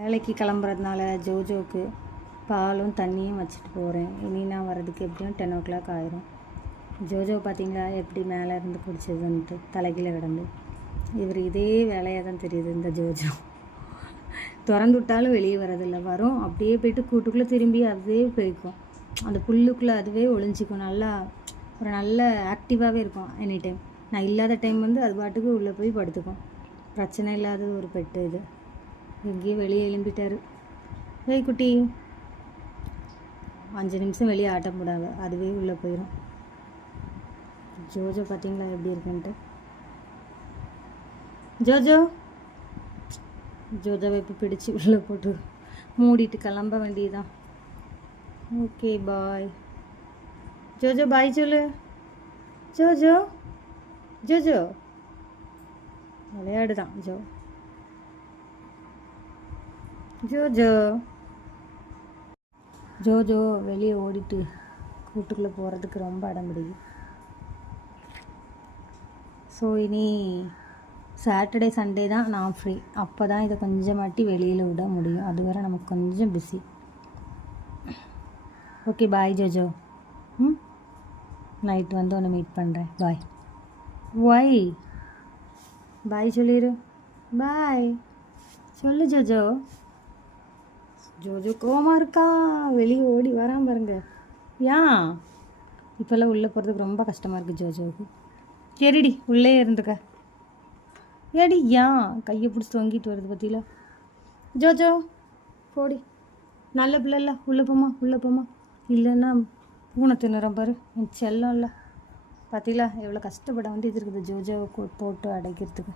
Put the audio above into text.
வேலைக்கு கிளம்புறதுனால ஜோஜோவுக்கு பாலும் தண்ணியும் வச்சுட்டு போகிறேன். இனி நான் வர்றதுக்கு எப்படியும் 10 o'clock ஆயிரும். ஜோஜோ பார்த்தீங்களா எப்படி மேலே இருந்து குடிச்சதுன்ட்டு தலைகீழ கிடந்து. இவர் இதே வேலையாக தான் தெரியுது இந்த ஜோஜோ. திறந்து விட்டாலும் வெளியே வரதில்லை, வரும் அப்படியே போய்ட்டு கூட்டுக்குள்ளே திரும்பி அதுவே போய்க்கும். அந்த புல்லுக்குள்ளே அதுவே ஒளிஞ்சிக்கும். நல்லா ஒரு நல்ல ஆக்டிவாகவே இருக்கும் எனி டைம். நான் இல்லாத டைம் வந்து அது பாட்டுக்கு உள்ளே போய் படுத்துக்கும். பிரச்சனை இல்லாத ஒரு பெட்டு இது. எங்கேயும் வெளியே எழும்பிட்டாரு. ஏய் குட்டி, 5 நிமிஷம் வெளியே ஆட்டம் போடாது, அதுவே உள்ளே போயிடும். ஜோஜோ பார்த்தீங்களா எப்படி இருக்குன்ட்டு. ஜோஜோ ஜோஜோவை இப்போ பிடிச்சி உள்ளே போட்டு மூடிட்டு கிளம்ப வேண்டியதுதான். Okay bye. ஜோஜோ பாய் சொல்லு. ஜோஜோ ஜோஜோ விளையாடுதான் ஜோஜோ ஜோஜோ வெளியே ஓடிட்டு கூட்டுக்குள்ளே போகிறதுக்கு ரொம்ப அடம் பிடிக்கும். ஸோ இனி சாட்டர்டே சண்டே தான் நான் ஃப்ரீ. அப்போ தான் இதை கொஞ்சமாட்டி வெளியில் விட முடியும். அது வரை நமக்கு கொஞ்சம் busy. Okay bye Jojo. Night வந்து ஒன்று மீட் பண்ணுறேன். பாய். ஒய் பாய் சொல்லிடு. பாய் சொல்லு ஜோஜோ. ஜோஜோ கோவமாக இருக்கா, வெளியே ஓடி வரான் பாருங்க. ஏன் இப்போல்லாம் உள்ளே போகிறதுக்கு ரொம்ப கஷ்டமாக இருக்குது ஜோஜோவுக்கு. சரிடி உள்ளே இருந்துக்க. ஏடி ஏன் கையை பிடிச்சி தொங்கிட்டு வருது பற்றியில. ஜோஜோ போடி, நல்ல பிள்ளைல உள்ளே போமா. இல்லைன்னா பூனை தின்னுறோம் பாரு என் செல்லம் இல்லை. பார்த்தீங்களா எவ்வளோ கஷ்டப்பட வேண்டியது இருக்குது ஜோஜோவை போட்டு அடைக்கிறதுக்கு.